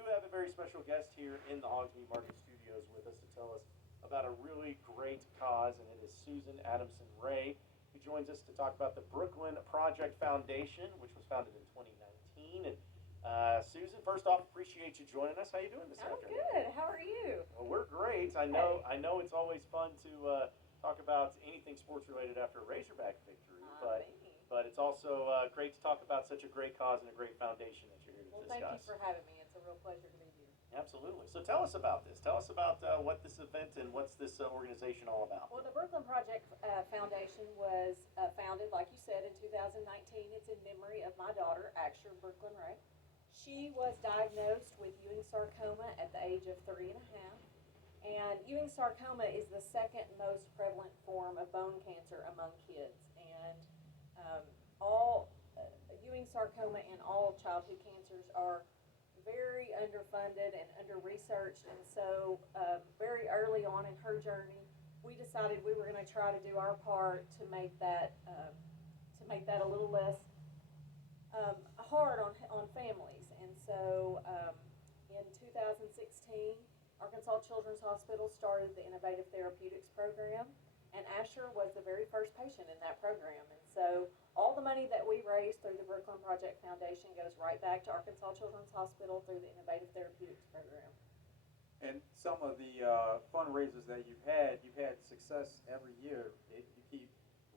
do have a very special guest here in the Hogsmeade Market Studios with us to tell us about a really great cause, and it is Susan Adamson Ray, who joins us to talk about the Brooklyn Project Foundation, which was founded in 2019. And Susan, first off, appreciate you joining us. How you doing this afternoon? I'm good. How are you? Well, we're great. I know it's always fun to talk about anything sports related after a Razorback victory, but it's also great to talk about such a great cause and a great foundation that you're here to discuss. Thank you for having me. It's a real pleasure to be here. Absolutely. So tell us about this. Tell us about what this event and what's this organization all about. Well, the Brooklyn Project Foundation was founded, like you said, in 2019. It's in memory of my daughter, Asher Brooklyn Ray. She was diagnosed with Ewing sarcoma at the age of 3.5. And Ewing sarcoma is the second most prevalent form of bone cancer among kids. And all Ewing sarcoma and all childhood cancers are very underfunded and under-researched. And so very early on in her journey, we decided we were going to try to do our part to make that a little less hard on families. And so in 2016, Arkansas Children's Hospital started the Innovative Therapeutics Program, and Asher was the very first patient in that program. And so all the money that we raise through the Brooklyn Project Foundation goes right back to Arkansas Children's Hospital through the Innovative Therapeutics Program. And some of the fundraisers that you've had success every year. You keep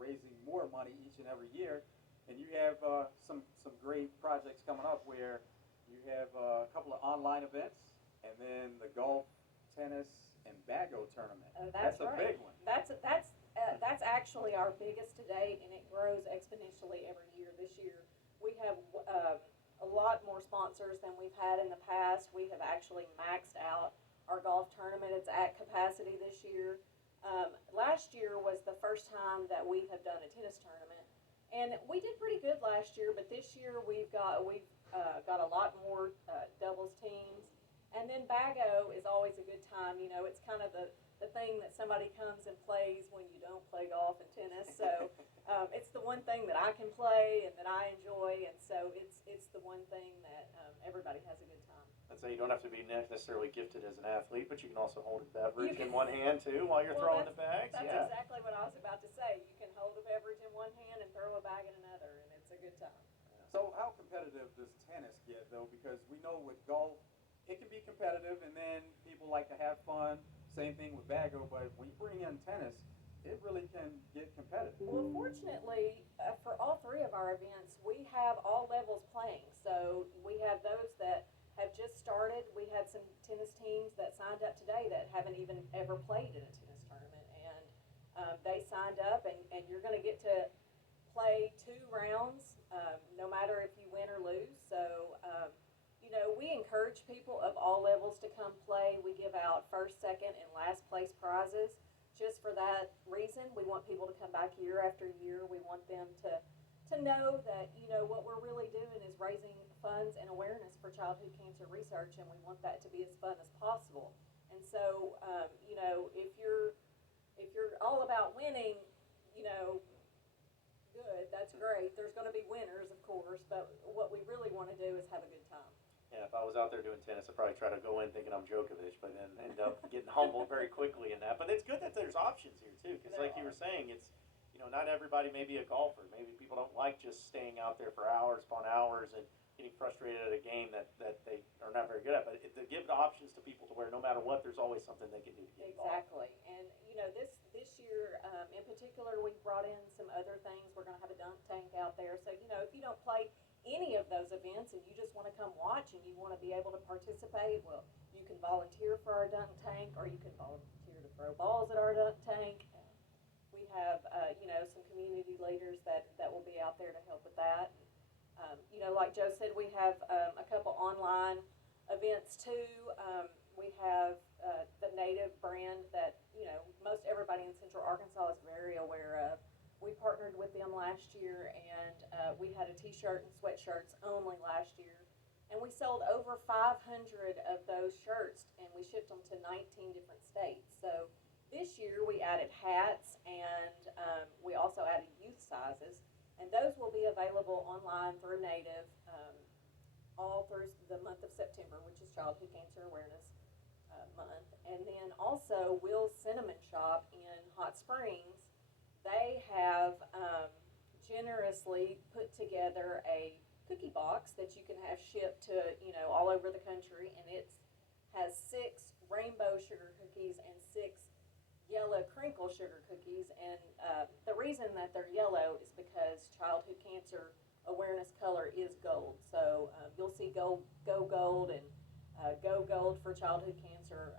raising more money each and every year, and you have some great projects coming up where you have a couple of online events, and then the golf, tennis, and bago tournament. That's right. A big one. That's actually our biggest to date, and it grows exponentially every year. This year we have a lot more sponsors than we've had in the past. We have actually maxed out our golf tournament. It's at capacity this year. Last year was the first time that we have done a tennis tournament, and we did pretty good last year. But this year we've got a lot more doubles teams. And then bago is always a good time. You know, it's kind of the thing that somebody comes and plays when you don't play golf and tennis. So it's the one thing that I can play and that I enjoy, and so it's the one thing that everybody has a good time. I'd say you don't have to be necessarily gifted as an athlete, but you can also hold a beverage in one hand too while you're throwing the bags. That's exactly what I was about to say. You can hold a beverage in one hand and throw a bag in another, and it's a good time. So how competitive does tennis get, though? Because we know with golf, it can be competitive, and then people like to have fun. Same thing with bago, but when you bring in tennis, it really can get competitive. Well, fortunately, for all three of our events, we have all levels playing. So we have those that have just started. We had some tennis teams that signed up today that haven't even ever played in a tennis tournament, and they signed up, and you're going to get to play 2 rounds, no matter if you win or lose. So you know, we encourage people of all levels to come play. We give out first, second, and last place prizes just for that reason. We want people to come back year after year. We want them to know that, you know, what we're really doing is raising funds and awareness for childhood cancer research, and we want that to be as fun as possible. And so, you know, if you're all about winning, you know, good, that's great. There's going to be winners, of course, but what we really want to do is have a good time. Yeah, if I was out there doing tennis, I'd probably try to go in thinking I'm Djokovic, but then end up getting humbled very quickly in that. But it's good that there's options here, too, because like you were saying, it's, you know, not everybody may be a golfer. Maybe people don't like just staying out there for hours upon hours and getting frustrated at a game that they are not very good at. But to give the options to people to where no matter what, there's always something they can do to get involved. Exactly. And, you know, this year in particular, we brought in some other things. We're going to have a dunk tank out there. So, you know, if you don't play any of those events and you just want to come watch and you want to be able to participate, well, you can volunteer for our dunk tank, or you can volunteer to throw balls at our dunk tank. We have, you know, some community leaders that will be out there to help with that. You know, like Joe said, we have a couple online events too. We have the Native brand that, you know, most everybody in Central Arkansas is very aware of. We partnered with them last year, and we had a t-shirt and sweatshirts only last year. And we sold over 500 of those shirts, and we shipped them to 19 different states. So this year we added hats, and we also added youth sizes. And those will be available online through Native all through the month of September, which is Childhood Cancer Awareness Month. And then also Will's Cinnamon Shop in Hot Springs, they have generously put together a cookie box that you can have shipped to, all over the country, and it has 6 rainbow sugar cookies and 6 yellow crinkle sugar cookies. And the reason that they're yellow is because childhood cancer awareness color is gold. So you'll see go gold and go gold for childhood cancer,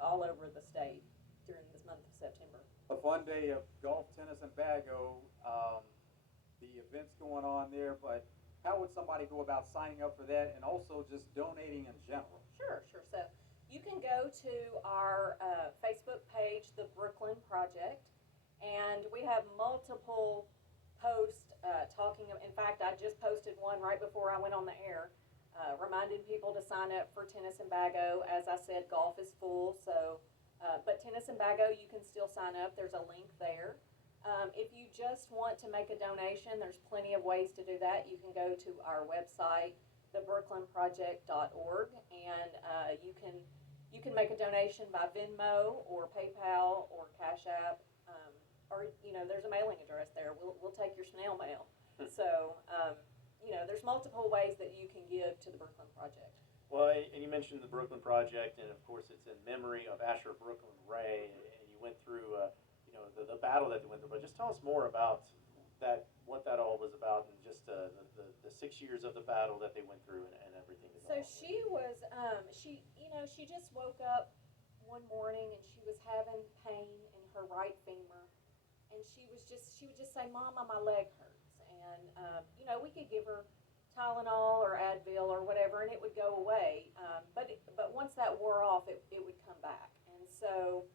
all over the state during this month of September. A fun day of golf, tennis, and bago. The events going on there, but how would somebody go about signing up for that and also just donating in general? Sure. So you can go to our Facebook page, The Brooklyn Project, and we have multiple posts talking. In fact, I just posted one right before I went on the air, reminding people to sign up for tennis and bago. As I said, golf is full, so but tennis and bago, you can still sign up. There's a link there. If you just want to make a donation, there's plenty of ways to do that. You can go to our website, thebrooklynproject.org, and you can make a donation by Venmo or PayPal or Cash App, or there's a mailing address there. We'll take your snail mail. So there's multiple ways that you can give to the Brooklyn Project. Well, and you mentioned the Brooklyn Project, and of course it's in memory of Asher Brooklyn Ray, and you went through the battle that they went through. But just tell us more about that, what that all was about, and just the 6 years of the battle that they went through and everything. So she was she just woke up one morning and she was having pain in her right femur, and she would just say, "Mama, my leg hurts," and we could give her Tylenol or Advil or whatever, and it would go away. But once that wore off, it would come back. And so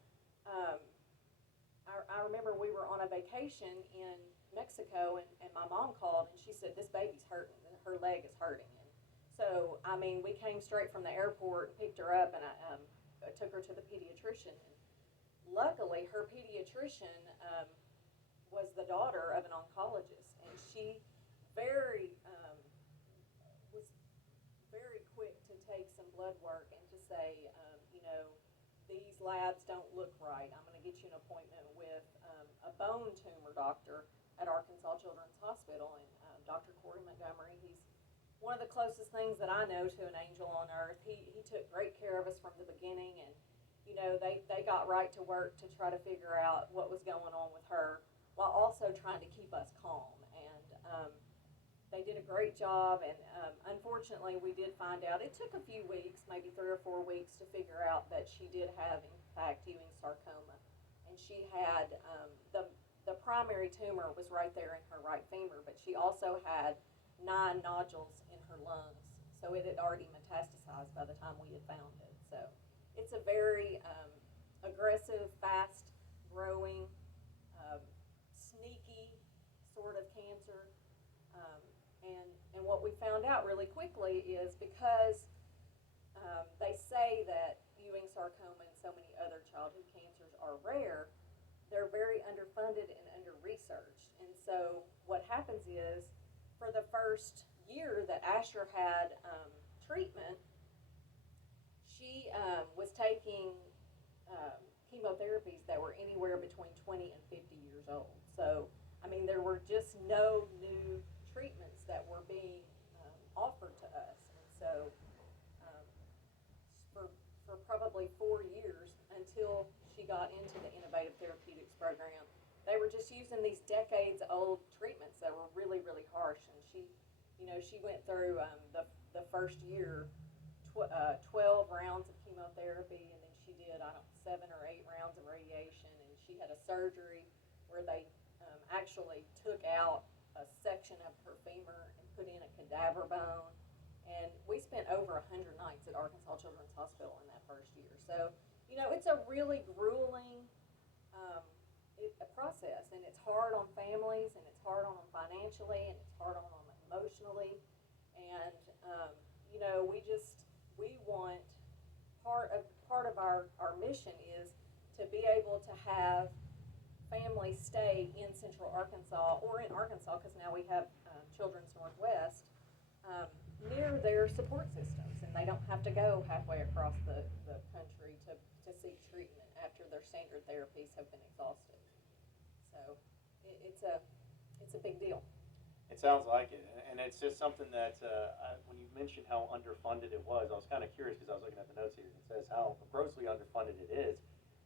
I remember we were on a vacation in Mexico, and my mom called and she said, "This baby's hurting. Her leg is hurting." And so we came straight from the airport and picked her up, and I took her to the pediatrician. And luckily, her pediatrician was the daughter of an oncologist, and she was very quick to take some blood work and to say, these labs don't look right. I'm going to get you an appointment with a bone tumor doctor at Arkansas Children's Hospital. And Dr. Corey Montgomery, he's one of the closest things that I know to an angel on earth. He took great care of us from the beginning, and they got right to work to try to figure out what was going on with her, while also trying to keep us calm. And they did a great job, and unfortunately we did find out, it took a few weeks, maybe 3 or 4 weeks, to figure out that she did have, in fact, Ewing sarcoma. And she had, the primary tumor was right there in her right femur, but she also had 9 nodules in her lungs. So it had already metastasized by the time we had found it. So it's a very aggressive, fast-growing, sneaky sort of cancer. And what we found out really quickly is because they say that Ewing sarcoma and so many other childhood cancers are rare, they're very underfunded and under-researched. And so what happens is, for the first year that Asher had treatment, she was taking chemotherapies that were anywhere between 20 and 50 years old. So, there were just no new treatments that were being offered to us. And so for probably 4 years, until she got into the Innovative Therapeutics program, they were just using these decades-old treatments that were really, really harsh. And she went through the first year 12 rounds of chemotherapy, and then she did 7 or 8 rounds of radiation, and she had a surgery where they actually took out a section of her femur and put in a cadaver bone. And we spent over 100 nights at Arkansas Children's Hospital in that first year. So it's a really grueling process, and it's hard on families, and it's hard on them financially, and it's hard on them emotionally. And we want, part of our mission is to be able to have families stay in Central Arkansas, or in Arkansas, because now we have Children's Northwest, near their support systems, and they don't have to go halfway across the country to seek treatment after their standard therapies have been exhausted. So it's a big deal. It sounds like it, and it's just something that when you mentioned how underfunded it was, I was kind of curious because I was looking at the notes here. It says how grossly underfunded it is,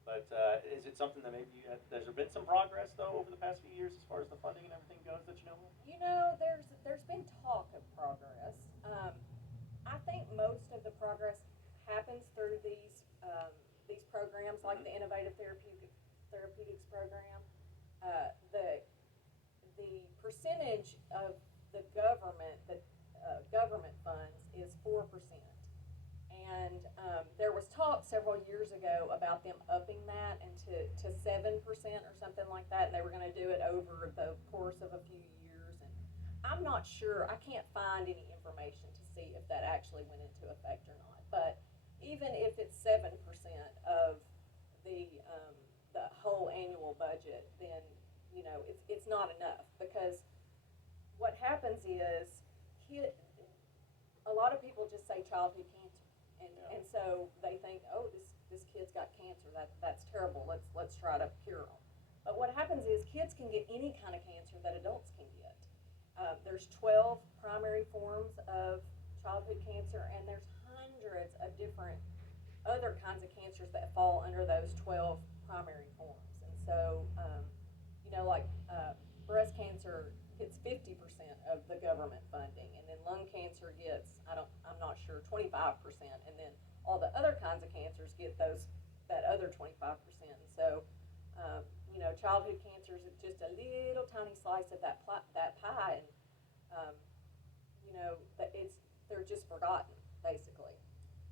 but is it something that maybe has there been some progress though over the past few years as far as the funding and everything goes that you know of? You know, there's been talk of progress. I think most of the progress happens through these programs like the Innovative Therapeutics program. The percentage of the government funds is 4%, and there was talk several years ago about them upping that and to 7% or something like that, and they were going to do it over the course of a few years. And I'm not sure. I can't find any information to see if that actually went into effect or not. But even if it's 7% of the whole annual budget, then you know it's not enough, because what happens is a lot of people just say childhood cancer, and so they think, oh, this kid's got cancer, that's terrible, let's try to cure them. But what happens is kids can get any kind of cancer that adults can get. There's 12 primary forms of childhood cancer, and there's hundreds of different other kinds of cancers that fall under those 12 primary forms. And so you know, like breast cancer gets 50% of the government funding, and then lung cancer gets, I'm not sure, 25%, and then all the other kinds of cancers get that other 25%. And so, you know, childhood cancer is just a little tiny slice of that pie, and you know, they're just forgotten, basically.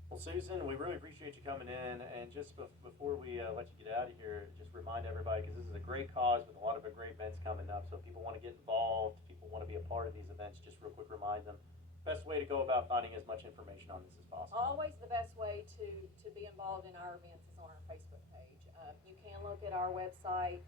Well, Susan, we really appreciate you coming in, and just before we let you get out of here, just remind everybody, because this is a great cause with a lot of great events coming up, so if people want to get involved, people want to be a part of these events, just real quick remind them, best way to go about finding as much information on this as possible. Always the best way to be involved in our events is on our Facebook page. You can look at our website.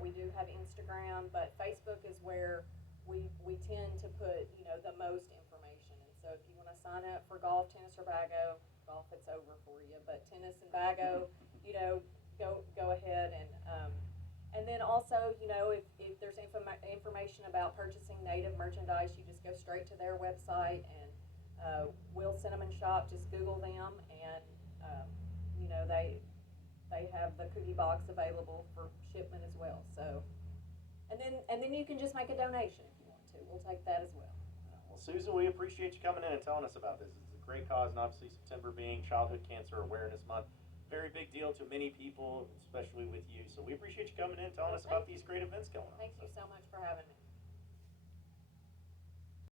We do have Instagram, but Facebook is where we tend to put, you know, the most information. And so if you want to sign up for golf, tennis, or bago, golf, it's over for you, but tennis and bago, you know, go ahead. And then also, you know, if there's information about purchasing native merchandise, you just go straight to their website, and Will Cinnamon Shop, just Google them, and you know, they have the cookie box available for shipment as well. So, and then you can just make a donation if you want to. We'll take that as well. Well, Susan, we appreciate you coming in and telling us about this. It's a great cause, and obviously September being Childhood Cancer Awareness Month, very big deal to many people, especially with you. So we appreciate you coming in and telling us about these great events going on.